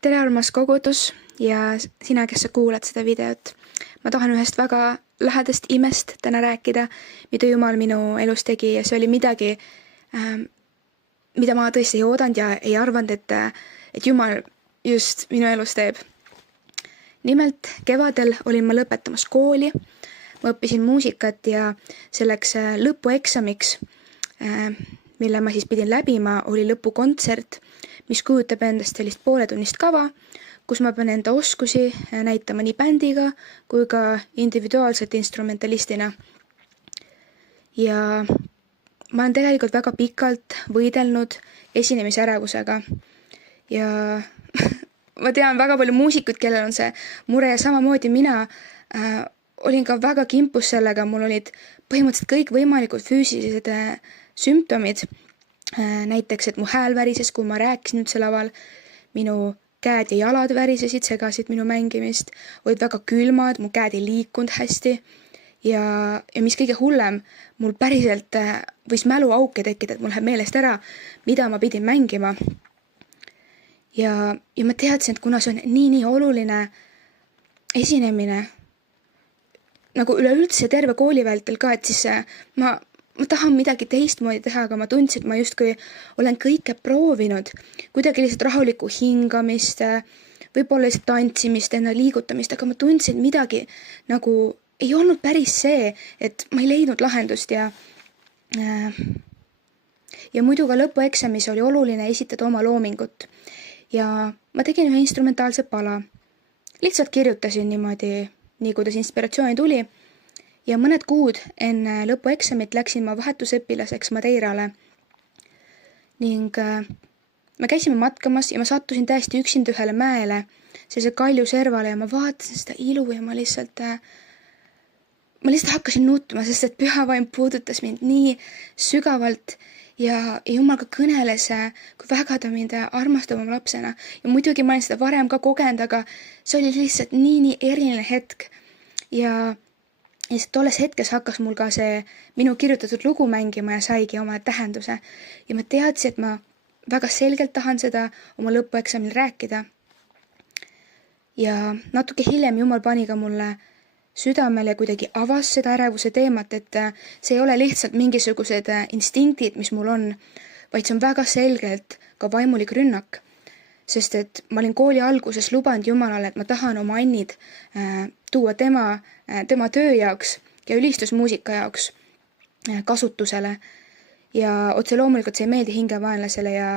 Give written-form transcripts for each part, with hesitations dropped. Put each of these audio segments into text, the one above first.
tere, armas kogudus ja sina, kes sa kuulad seda videot. Ma tahan ühest väga lähedast imest täna rääkida, mida Jumal minu elus tegi ja see oli midagi, mida ma tõesti ei oodanud ja ei arvanud, et Jumal just minu elus teeb. Nimelt kevadel olin ma lõpetamas kooli, ma õppisin muusikat ja selleks lõpueksamiks, mille ma siis pidin läbima, oli lõpukontsert, mis kujutab endast sellist pooletunnist kava, kus ma pean enda oskusi näitama nii bändiga kui ka individuaalselt instrumentalistina. Ja ma olen tegelikult väga pikalt võidelnud esinemisärevusega ja ma tean väga palju muusikuid, kellel on see mure ja samamoodi mina olin ka väga kimpus sellega, mul olid põhimõtteliselt kõik võimalikud füüsilised sümptomid. Näiteks, et mu hääl värises, kui ma rääkisin üldse laval, minu käed ja jalad värisesid, segasid minu mängimist, olid väga külmad, mu käed ei liikunud hästi ja mis kõige hullem, mul päriselt võis mäluauke tekkida, et mul läheb meelest ära, mida ma pidin mängima. Ja ma teadsin, et kuna see on nii oluline esinemine, nagu üleüldse terve kooli vältel ka, et siis ma tahan midagi teistmoodi teha, aga ma tundsin, et ma justkui olen kõike proovinud, kuidagi lihtsalt rahulikku hingamist, võib-olla lihtsalt tantsimist, enne liigutamist, aga ma tundsin, et midagi nagu ei olnud päris see, et ma ei leidnud lahendust ja muidu ka lõpueksamis oli oluline esitada oma loomingut ja ma tegin ühe instrumentaalse pala. Lihtsalt kirjutasin niimoodi, nii kuidas inspiratsiooni tuli. Ja mõned kuud enne lõpueksamit läksin ma vahetusõpilaseks Madeirale ning me käisime matkamas ja ma sattusin täiesti üksinda ühele mäele, sellise kalju servale ja ma vaatasin seda ilu ja ma lihtsalt hakkasin nutma, sest et püha vaim puudutas mind nii sügavalt ja Jumal ka kõneles, kui väga ta mind armastab oma lapsena. Ja muidugi ma olen seda varem ka kogenud, aga see oli lihtsalt nii eriline hetk ja tolles hetkes hakkas mul ka see minu kirjutatud lugu mängima ja saigi oma tähenduse. Ja ma teadsin, et ma väga selgelt tahan seda oma lõpueksamil rääkida. Ja natuke hiljem Jumal pani ka mulle südamele kuidagi avas seda ärevuse teemat, et see ei ole lihtsalt mingisugused instinktid, mis mul on, vaid see on väga selgelt ka vaimulik rünnak. Sest et ma olin kooli alguses lubanud Jumalale, et ma tahan oma annid tuua tema töö jaoks ja ülistusmuusika jaoks kasutusele. Ja otse loomulikult see ei meeldi hingevaenlasele ja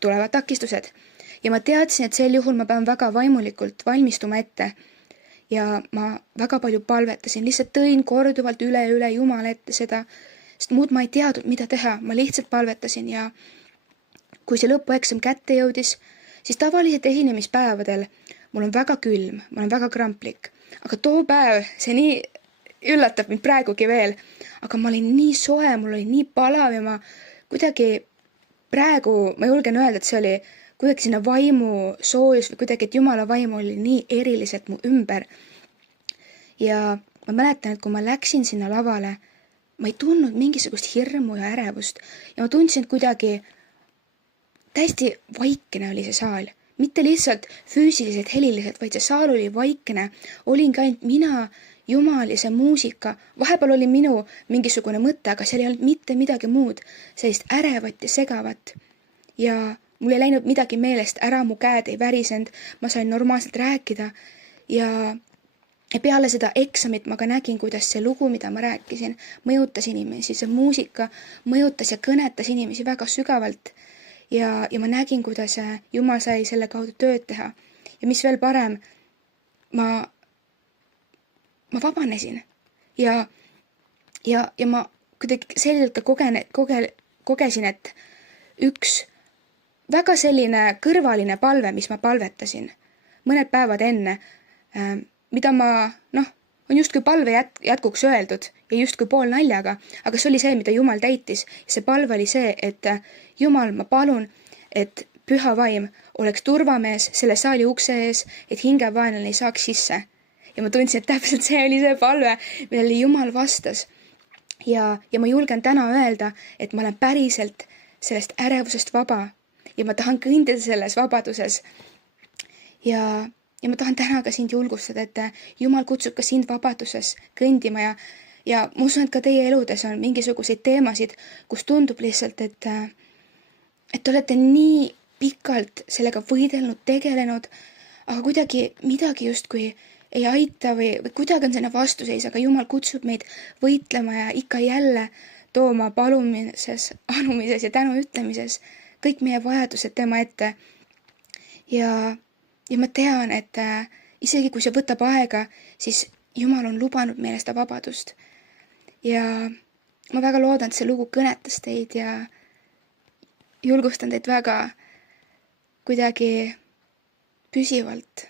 tulevad takistused. Ja ma teadsin, et sel juhul ma pean väga vaimulikult valmistuma ette. Ja ma väga palju palvetasin, lihtsalt tõin korduvalt üle Jumala ette seda, sest muud ma ei teadnud, mida teha. Ma lihtsalt palvetasin ja kui see lõpueksam kätte jõudis, siis tavaliselt esinemispäevadel mul on väga külm, ma olen väga kramplik. Aga too päev, see nii üllatab mind praegugi veel, aga ma olin nii soe, mul oli nii palav ja ma kuidagi praegu, ma julgen öelda, et see oli kuidagi sinna vaimu soojus või kuidagi, et Jumala vaimu oli nii eriliselt mu ümber. Ja ma mäletan, et kui ma läksin sinna lavale, ma ei tundnud mingisugust hirmu ja ärevust ja ma tundsin, et kuidagi täiesti vaikene oli see saal. Mitte lihtsalt füüsiliselt, heliliselt, vaid see saal oli vaikene. Olin ka ainult mina, Jumal ja see muusika. Vahepeal oli minu mingisugune mõte, aga seal ei olnud mitte midagi muud. Sellist ärevat ja segavat. Ja mul ei läinud midagi meelest ära, mu käed ei värisend. Ma sain normaalselt rääkida. Ja peale seda eksamit ma ka nägin, kuidas see lugu, mida ma rääkisin, mõjutas inimesi. See muusika mõjutas ja kõnetas inimesi väga sügavalt. Ja ma nägin, kuidas Jumal sai selle kaudu tööd teha. Ja mis veel parem, ma vabanesin. Ja ma kuidagi selgelt ka kogesin, et üks väga selline kõrvaline palve, mis ma palvetasin mõned päevad enne, mida on justkui palve jätkuks öeldud ja justkui pool naljaga, aga see oli see, mida Jumal täitis. Ja see palve oli see, et Jumal, ma palun, et püha vaim oleks turvamees selle saali ukse ees, et hingevaenlane ei saaks sisse. Ja ma tundsin, et täpselt see oli see palve, millele Jumal vastas. Ja ma julgen täna öelda, et ma olen päriselt sellest ärevusest vaba ja ma tahan kõndida selles vabaduses. ja, ja ma tahan täna ka sind julgustada, et Jumal kutsub ka sind vabaduses kõndima ja ma usun, et ka teie eludes on mingisuguseid teemasid, kus tundub lihtsalt, et te olete nii pikalt sellega võidelnud, tegelenud, aga kuidagi midagi justkui ei aita või kuidagi on selline vastuseis, aga Jumal kutsub meid võitlema ja ikka jälle tooma palumises, anumises ja tänu ütlemises kõik meie vajadused tema ette. Ja ma tean, et isegi kui see võtab aega, siis Jumal on lubanud meile seda vabadust. Ja ma väga loodan, et see lugu kõnetas teid ja julgustan teid väga kuidagi püsivalt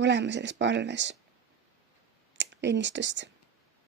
olema selles palves. Õnnistust!